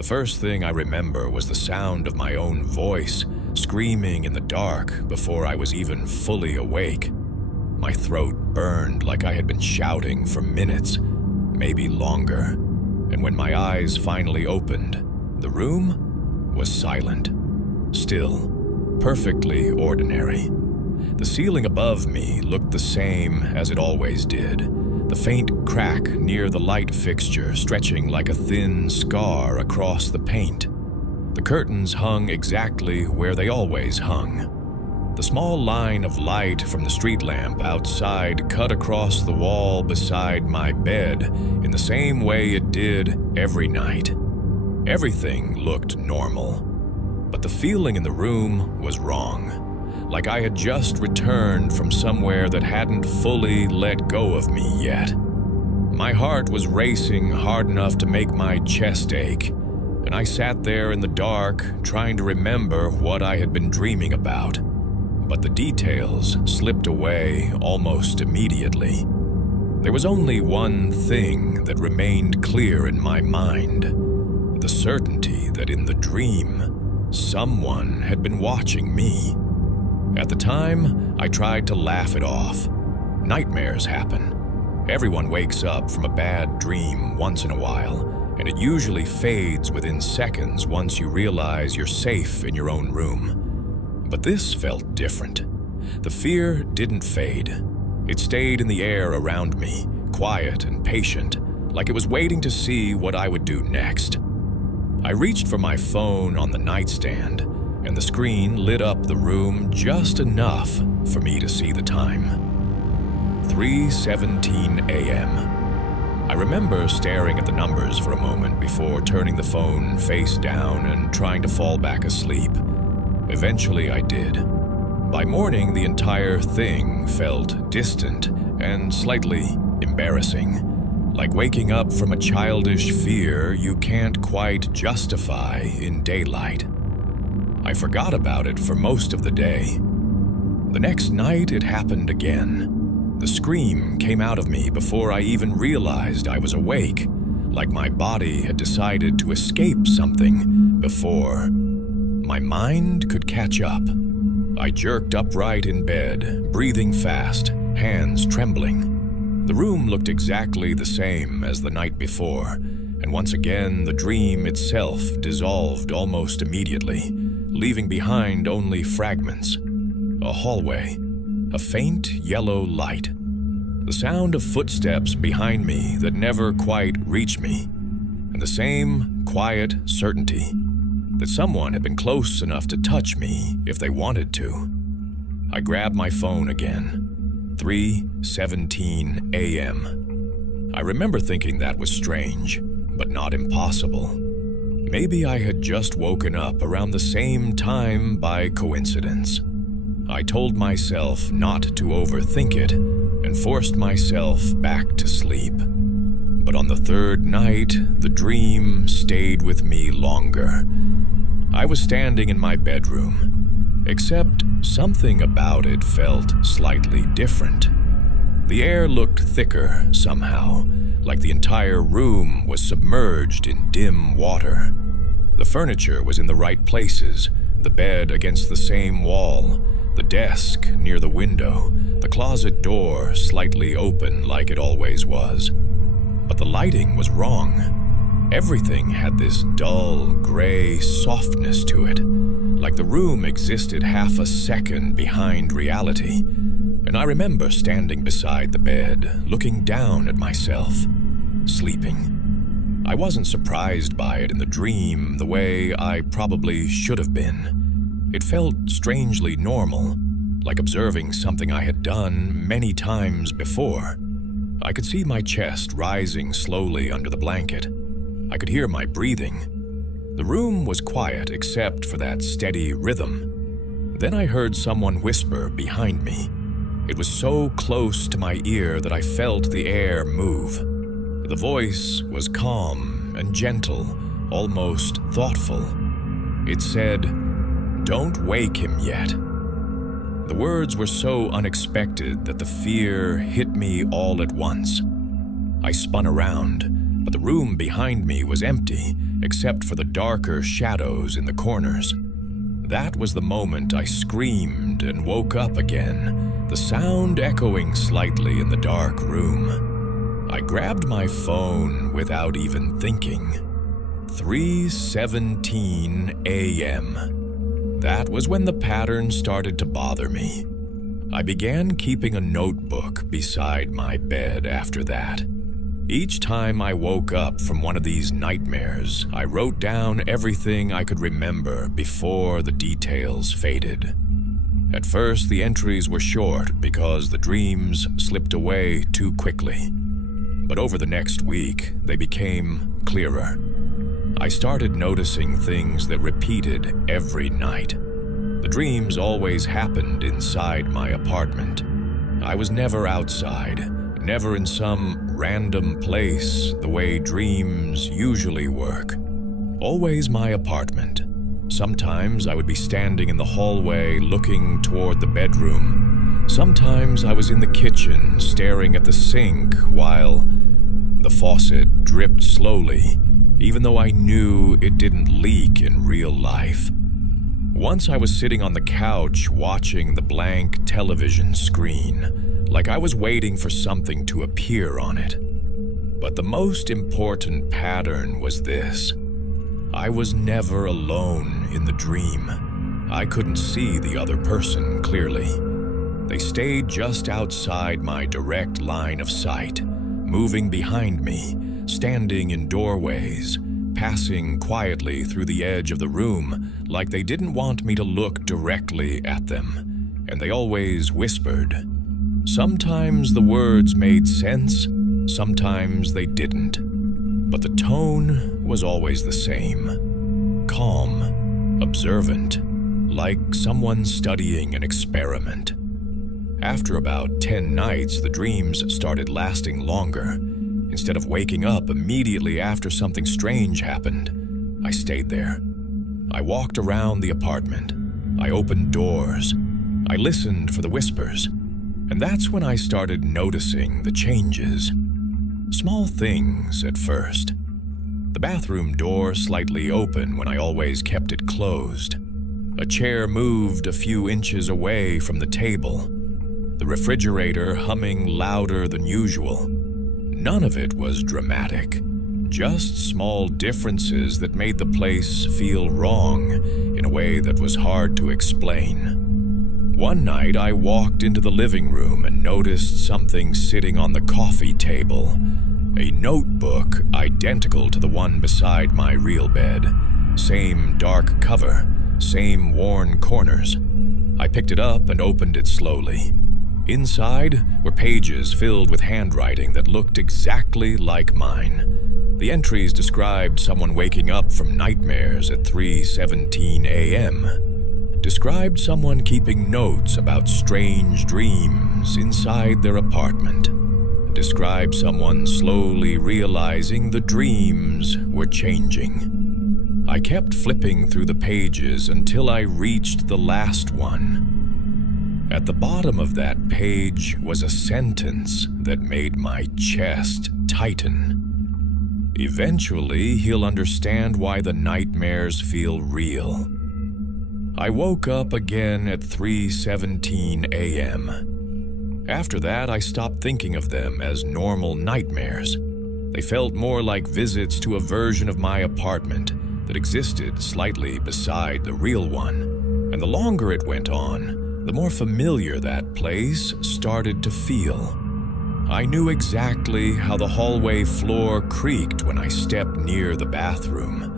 The first thing I remember was the sound of my own voice, screaming in the dark before I was even fully awake. My throat burned like I had been shouting for minutes, maybe longer, and when my eyes finally opened, the room was silent, still, perfectly ordinary. The ceiling above me looked the same as it always did, the faint crack near the light fixture stretching like a thin scar across the paint. The curtains hung exactly where they always hung. The small line of light from the street lamp outside cut across the wall beside my bed in the same way it did every night. Everything looked normal, but the feeling in the room was wrong. Like I had just returned from somewhere that hadn't fully let go of me yet. My heart was racing hard enough to make my chest ache, and I sat there in the dark trying to remember what I had been dreaming about. But the details slipped away almost immediately. There was only one thing that remained clear in my mind: the certainty that in the dream, someone had been watching me. At the time, I tried to laugh it off. Nightmares happen. Everyone wakes up from a bad dream once in a while, and it usually fades within seconds once you realize you're safe in your own room. But this felt different. The fear didn't fade. It stayed in the air around me, quiet and patient, like it was waiting to see what I would do next. I reached for my phone on the nightstand, and the screen lit up the room just enough for me to see the time. 3:17 a.m. I remember staring at the numbers for a moment before turning the phone face down and trying to fall back asleep. Eventually I did. By morning, the entire thing felt distant and slightly embarrassing, like waking up from a childish fear you can't quite justify in daylight. I forgot about it for most of the day. The next night, it happened again. The scream came out of me before I even realized I was awake, like my body had decided to escape something before my mind could catch up. I jerked upright in bed, breathing fast, hands trembling. The room looked exactly the same as the night before, and once again the dream itself dissolved almost immediately, leaving behind only fragments. A hallway, a faint yellow light, the sound of footsteps behind me that never quite reached me, and the same quiet certainty that someone had been close enough to touch me if they wanted to. I grabbed my phone again. 3:17 a.m. I remember thinking that was strange, but not impossible. Maybe I had just woken up around the same time by coincidence. I told myself not to overthink it and forced myself back to sleep. But on the third night, the dream stayed with me longer. I was standing in my bedroom, except something about it felt slightly different. The air looked thicker somehow, like the entire room was submerged in dim water. The furniture was in the right places, the bed against the same wall, the desk near the window, the closet door slightly open like it always was. But the lighting was wrong. Everything had this dull, gray softness to it, like the room existed half a second behind reality. And I remember standing beside the bed, looking down at myself, sleeping. I wasn't surprised by it in the dream the way I probably should have been. It felt strangely normal, like observing something I had done many times before. I could see my chest rising slowly under the blanket. I could hear my breathing. The room was quiet except for that steady rhythm. Then I heard someone whisper behind me. It was so close to my ear that I felt the air move. The voice was calm and gentle, almost thoughtful. It said, "Don't wake him yet." The words were so unexpected that the fear hit me all at once. I spun around, but the room behind me was empty, except for the darker shadows in the corners. That was the moment I screamed and woke up again, the sound echoing slightly in the dark room. I grabbed my phone without even thinking. 3:17 a.m. That was when the pattern started to bother me. I began keeping a notebook beside my bed after that. Each time I woke up from one of these nightmares, I wrote down everything I could remember before the details faded. At first, the entries were short because the dreams slipped away too quickly. But over the next week, they became clearer. I started noticing things that repeated every night. The dreams always happened inside my apartment. I was never outside, never in some random place the way dreams usually work. Always my apartment. Sometimes I would be standing in the hallway looking toward the bedroom. Sometimes I was in the kitchen staring at the sink while the faucet dripped slowly, even though I knew it didn't leak in real life. Once I was sitting on the couch watching the blank television screen, like I was waiting for something to appear on it. But the most important pattern was this. I was never alone in the dream. I couldn't see the other person clearly. They stayed just outside my direct line of sight, moving behind me, standing in doorways, passing quietly through the edge of the room like they didn't want me to look directly at them, and they always whispered. Sometimes the words made sense, sometimes they didn't, but the tone was always the same. Calm, observant, like someone studying an experiment. After about 10 nights, the dreams started lasting longer. Instead of waking up immediately after something strange happened, I stayed there. I walked around the apartment. I opened doors. I listened for the whispers. And that's when I started noticing the changes. Small things at first. The bathroom door slightly open when I always kept it closed. A chair moved a few inches away from the table. The refrigerator humming louder than usual. None of it was dramatic, just small differences that made the place feel wrong in a way that was hard to explain. One night I walked into the living room and noticed something sitting on the coffee table. A notebook identical to the one beside my real bed. Same dark cover, same worn corners. I picked it up and opened it slowly. Inside were pages filled with handwriting that looked exactly like mine. The entries described someone waking up from nightmares at 3:17 a.m. Described someone keeping notes about strange dreams inside their apartment. Described someone slowly realizing the dreams were changing. I kept flipping through the pages until I reached the last one. At the bottom of that page was a sentence that made my chest tighten. Eventually, he'll understand why the nightmares feel real. I woke up again at 3:17 a.m. After that, I stopped thinking of them as normal nightmares. They felt more like visits to a version of my apartment that existed slightly beside the real one. And the longer it went on, the more familiar that place started to feel. I knew exactly how the hallway floor creaked when I stepped near the bathroom.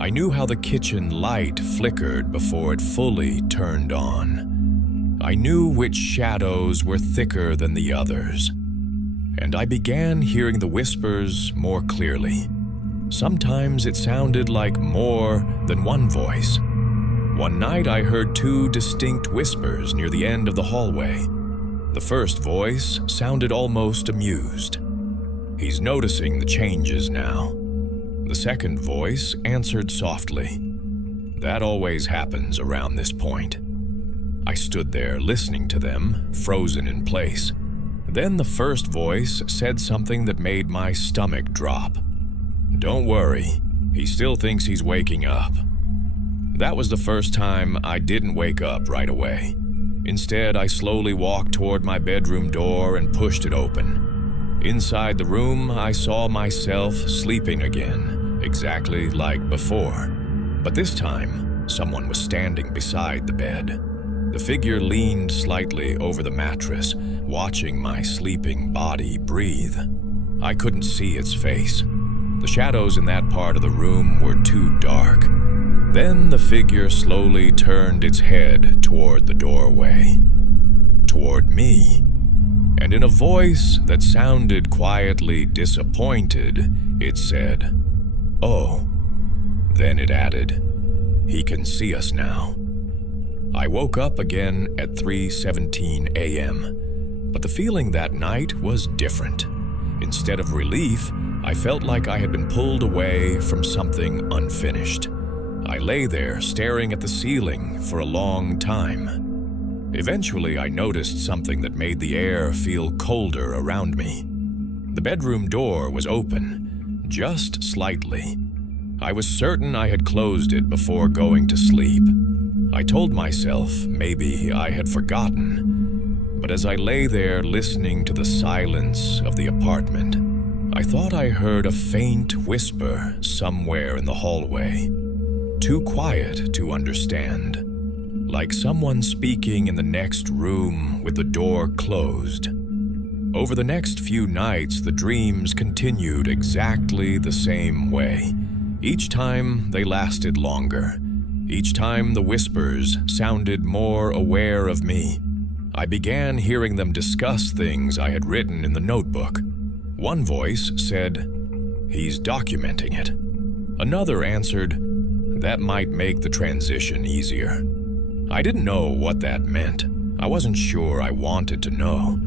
I knew how the kitchen light flickered before it fully turned on. I knew which shadows were thicker than the others. And I began hearing the whispers more clearly. Sometimes it sounded like more than one voice. One night I heard 2 distinct whispers near the end of the hallway. The first voice sounded almost amused. He's noticing the changes now. The second voice answered softly. That always happens around this point. I stood there listening to them, frozen in place. Then the first voice said something that made my stomach drop. "Don't worry, he still thinks he's waking up." That was the first time I didn't wake up right away. Instead, I slowly walked toward my bedroom door and pushed it open. Inside the room, I saw myself sleeping again, exactly like before. But this time, someone was standing beside the bed. The figure leaned slightly over the mattress, watching my sleeping body breathe. I couldn't see its face. The shadows in that part of the room were too dark. Then the figure slowly turned its head toward the doorway, toward me, and in a voice that sounded quietly disappointed, it said, "Oh." Then it added, "He can see us now." I woke up again at 3:17 a.m., but the feeling that night was different. Instead of relief, I felt like I had been pulled away from something unfinished. I lay there staring at the ceiling for a long time. Eventually, I noticed something that made the air feel colder around me. The bedroom door was open, just slightly. I was certain I had closed it before going to sleep. I told myself maybe I had forgotten, but as I lay there listening to the silence of the apartment, I thought I heard a faint whisper somewhere in the hallway. Too quiet to understand, like someone speaking in the next room with the door closed. Over the next few nights, the dreams continued exactly the same way. Each time they lasted longer. Each time the whispers sounded more aware of me. I began hearing them discuss things I had written in the notebook. One voice said, "He's documenting it." Another answered, "That might make the transition easier." I didn't know what that meant. I wasn't sure I wanted to know,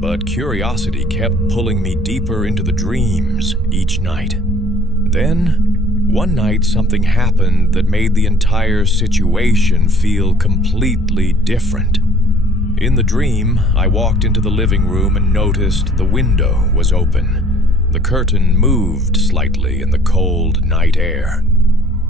but curiosity kept pulling me deeper into the dreams each night. Then, one night something happened that made the entire situation feel completely different. In the dream, I walked into the living room and noticed the window was open. The curtain moved slightly in the cold night air.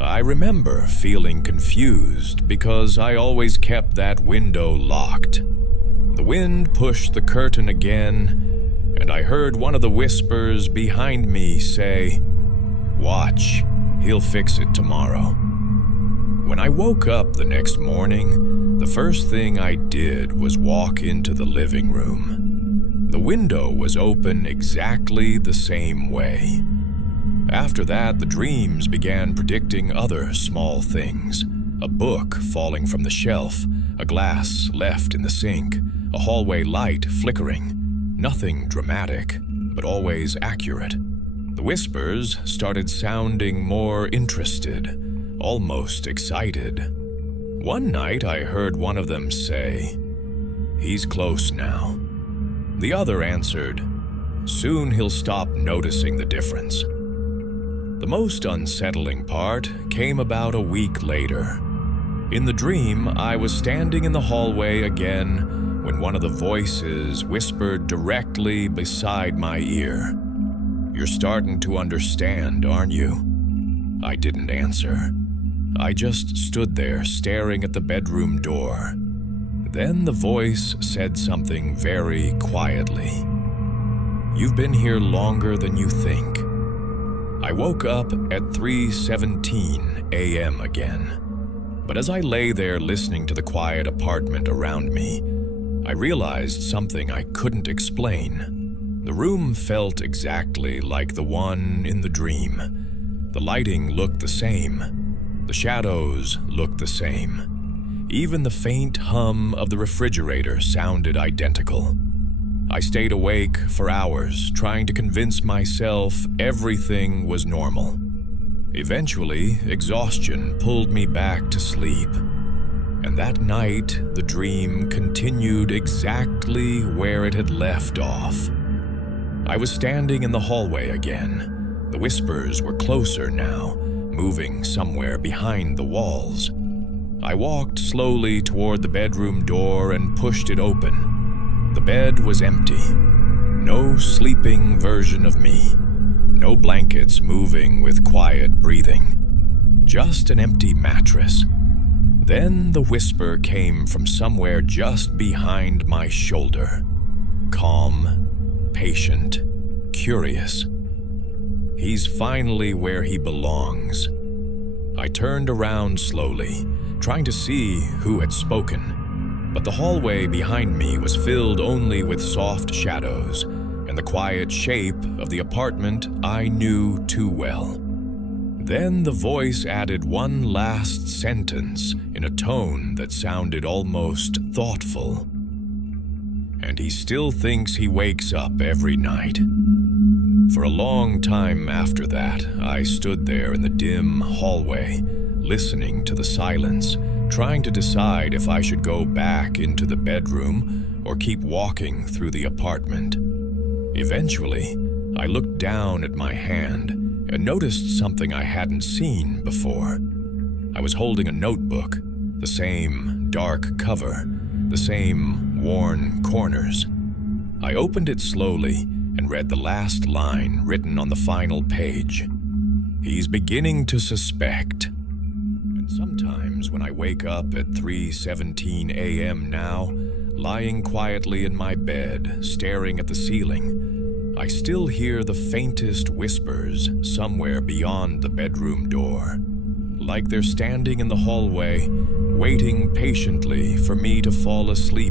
I remember feeling confused because I always kept that window locked. The wind pushed the curtain again, and I heard one of the whispers behind me say, "Watch, he'll fix it tomorrow." When I woke up the next morning, the first thing I did was walk into the living room. The window was open exactly the same way. After that, the dreams began predicting other small things. A book falling from the shelf, a glass left in the sink, a hallway light flickering. Nothing dramatic, but always accurate. The whispers started sounding more interested, almost excited. One night I heard one of them say, "He's close now." The other answered, "Soon he'll stop noticing the difference." The most unsettling part came about a week later. In the dream, I was standing in the hallway again when one of the voices whispered directly beside my ear, "You're starting to understand, aren't you?" I didn't answer. I just stood there staring at the bedroom door. Then the voice said something very quietly. "You've been here longer than you think." I woke up at 3:17 a.m. again, but as I lay there listening to the quiet apartment around me, I realized something I couldn't explain. The room felt exactly like the one in the dream. The lighting looked the same. The shadows looked the same. Even the faint hum of the refrigerator sounded identical. I stayed awake for hours, trying to convince myself everything was normal. Eventually, exhaustion pulled me back to sleep. And that night, the dream continued exactly where it had left off. I was standing in the hallway again. The whispers were closer now, moving somewhere behind the walls. I walked slowly toward the bedroom door and pushed it open. The bed was empty. No sleeping version of me. No blankets moving with quiet breathing. Just an empty mattress. Then the whisper came from somewhere just behind my shoulder. Calm, patient, curious. He's finally where he belongs. I turned around slowly, trying to see who had spoken, but the hallway behind me was filled only with soft shadows and the quiet shape of the apartment I knew too well. Then the voice added one last sentence in a tone that sounded almost thoughtful. And he still thinks he wakes up every night. For a long time after that, I stood there in the dim hallway, listening to the silence, trying to decide if I should go back into the bedroom or keep walking through the apartment. Eventually, I looked down at my hand and noticed something I hadn't seen before. I was holding a notebook, the same dark cover, the same worn corners. I opened it slowly and read the last line written on the final page. He's beginning to suspect. And sometimes when I wake up at 3:17 a.m. now, lying quietly in my bed, staring at the ceiling, I still hear the faintest whispers somewhere beyond the bedroom door, like they're standing in the hallway, waiting patiently for me to fall asleep.